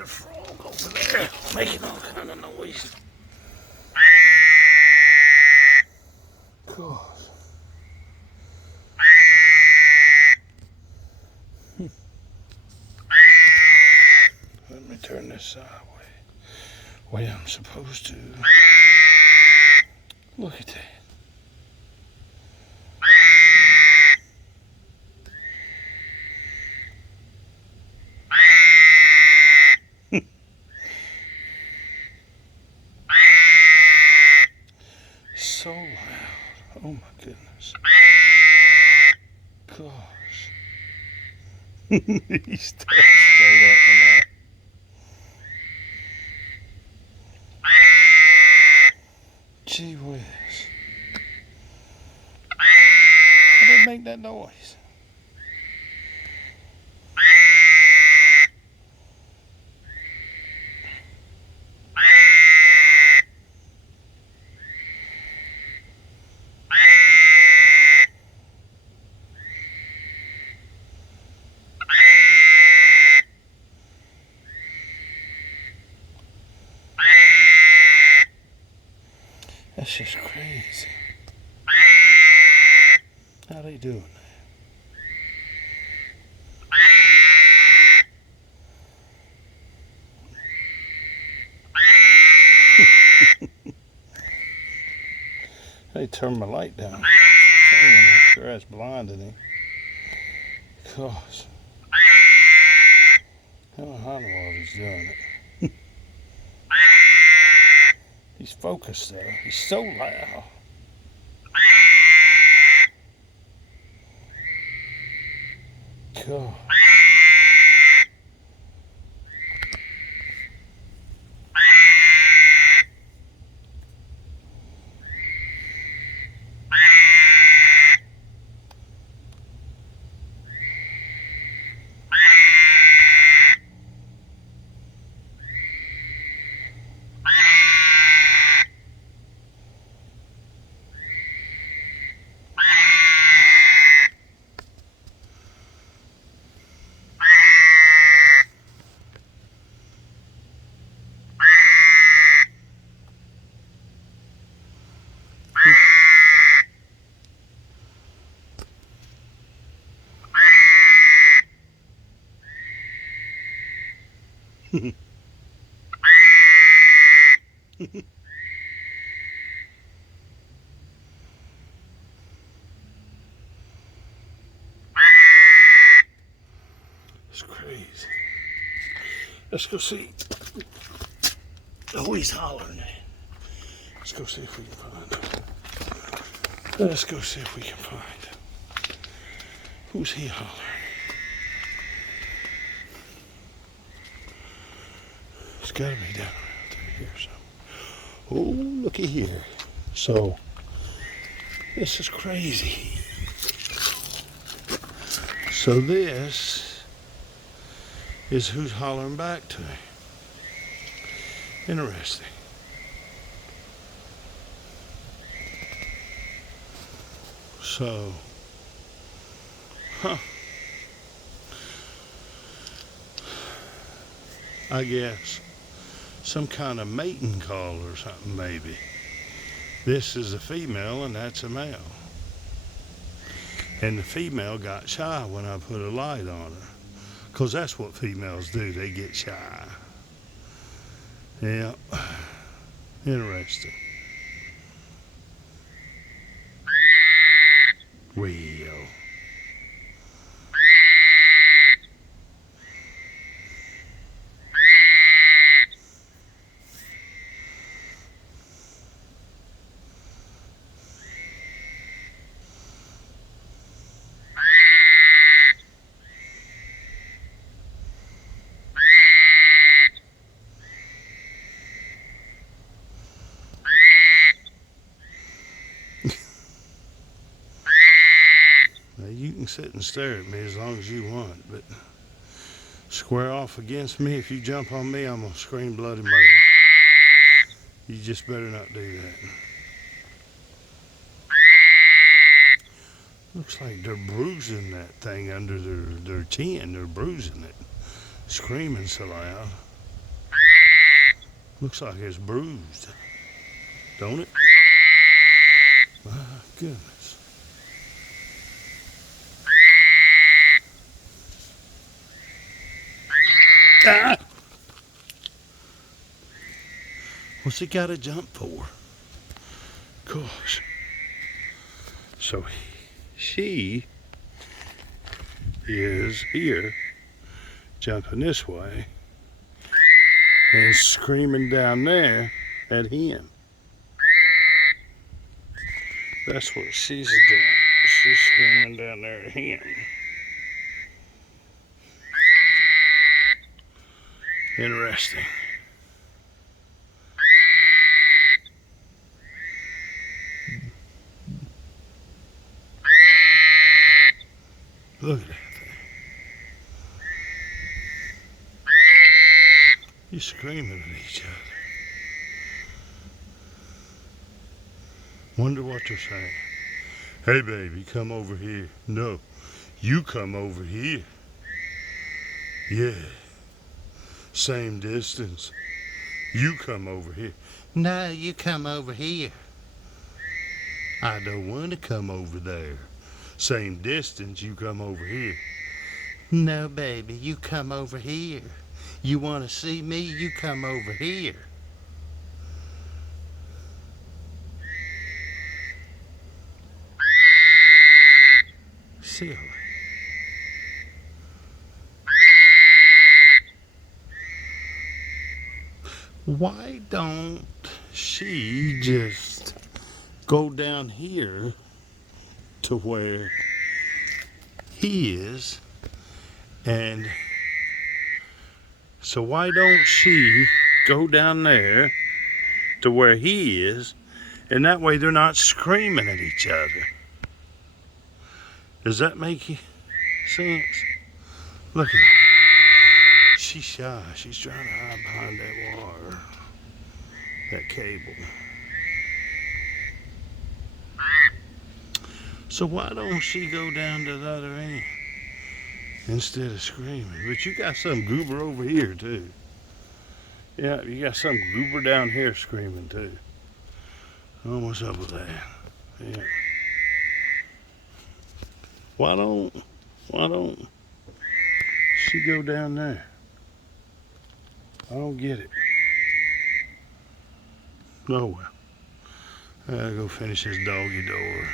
another frog over there making all kind of noise. God. Let me turn this sideways. Way I'm supposed to. Look at that. So loud. Oh my goodness. Gosh. He's straight up tonight. Gee whiz. How did they make that noise? That's just crazy. How they doing that? They turned my light down. I'm sure that's blinding him. Gosh. I don't know how in the world he's doing it. He's focused though. He's so loud. God. It's crazy. Let's go see. Oh, he's hollering. Let's go see if we can find him. Let's go see if we can find him. Who's he hollering? It's gotta be down around through here somewhere. Oh, looky here. So, this is crazy. So this is who's hollering back to me. Interesting. So, I guess some kind of mating call or something maybe. This is a female and that's a male. And the female got shy when I put a light on her. Because that's what females do, they get shy. Yeah, interesting. Well. You can sit and stare at me as long as you want, but square off against me, if you jump on me, I'm going to scream bloody murder. You just better not do that. Looks like they're bruising that thing under their chin. They're bruising it, screaming so loud. Looks like it's bruised, don't it? My goodness. Ah! What's he got to jump for? Gosh. So she is here, jumping this way, and screaming down there at him. That's what she's doing. She's screaming down there at him. Interesting. Look at that thing. You're screaming at each other. Wonder what they're saying. Hey baby, come over here. No, you come over here. Yeah. Same distance. You come over here. No, you come over here. I don't want to come over there. Same distance, you come over here. No, baby, you come over here. You want to see me? You come over here. Silly. Why don't she just go down here to where he is? And so why don't she go down there to where he is, and that way they're not screaming at each other? Does that make sense? Look at her. She's shy. She's trying to hide behind that wire, that cable. So why don't she go down to the other end instead of screaming? But you got some goober over here too. Yeah, you got some goober down here screaming too. Oh, what's up with that? Yeah. Why don't she go down there? I don't get it. Oh well. I gotta go finish this doggy door.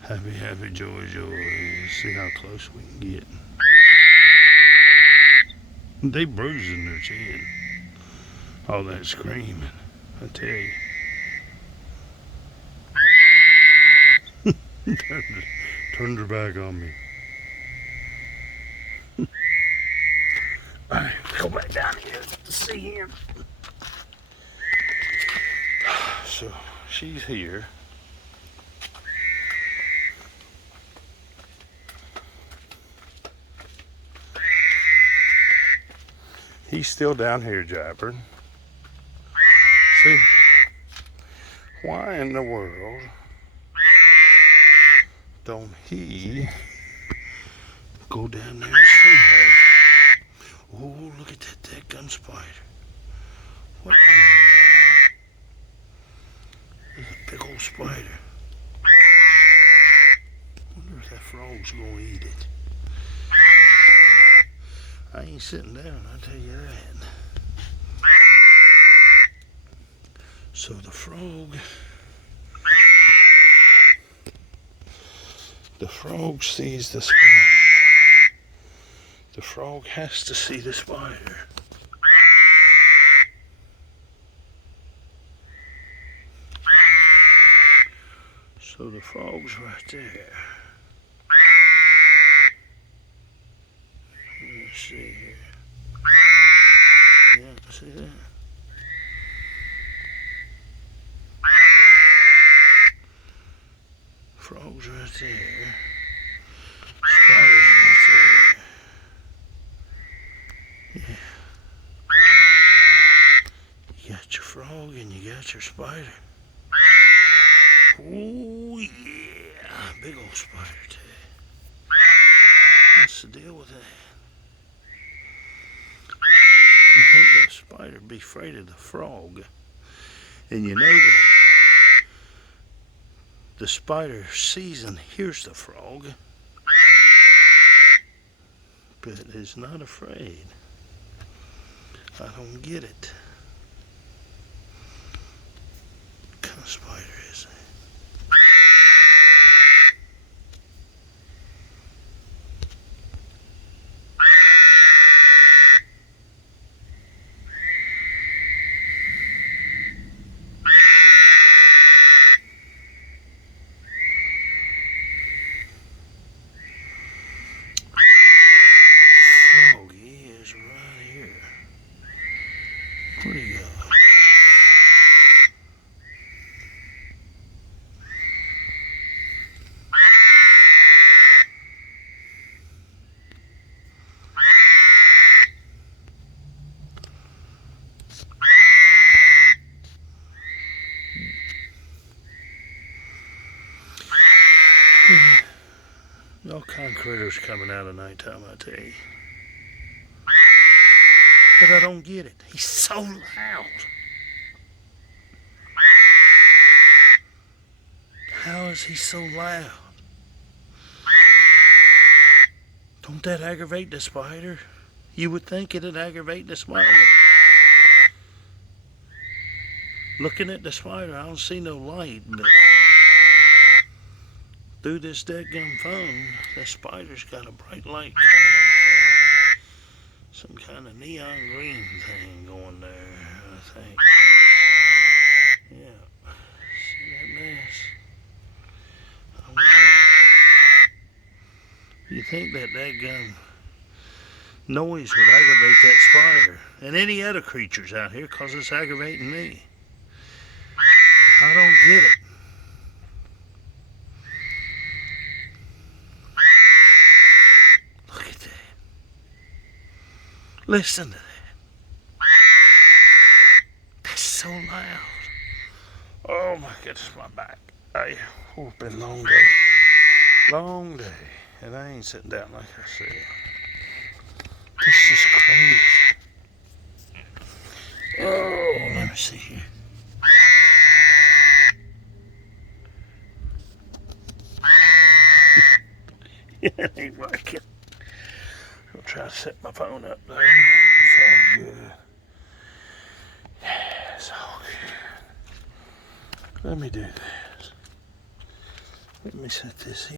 Happy, happy, joy, joy. See how close we can get. They bruising their chin. All that screaming, I tell you. Turned her back on me. Alright, go back down here to see him. So she's here. He's still down here jabbering. See, why in the world don't he go down there and see her? Oh, look at that gun spider. What in the world? There's a big old spider. Wonder if that frog's gonna eat it. I ain't sitting down, I'll tell you that. So the frog sees the spider. The frog has to see the spider. So the frog's right there. Let's see here. Yeah, see that? Frog's right there. Spider's right there. Yeah. You got your frog and you got your spider. Oh yeah, big old spider too. What's the deal with that? You think the spider would be afraid of the frog. And you know the spider sees and hears the frog, but is not afraid. I don't get it. What kind of spider is it? Where'd he go? All kind of critters coming out at nighttime, I tell you. But I don't get it. He's so loud. How is he so loud? Don't that aggravate the spider? You would think it'd aggravate the spider. Looking at the spider, I don't see no light, but through this deadgum phone, the spider's got a bright light coming off of it. Some kind of neon green thing going there, I think. Yeah. See that mess? I don't get it. You think that deadgum noise would aggravate that spider and any other creatures out here, because it's aggravating me. I don't get it. Look at that. Listen to that. That's so loud. Oh my goodness, my back. It's been a long day. Long day. And I ain't sitting down like I said. This is crazy. Oh, let me see here. It ain't working. I'll try to set my phone up there. It's all good. Yeah, it's all good. Let me do this. Let me set this here.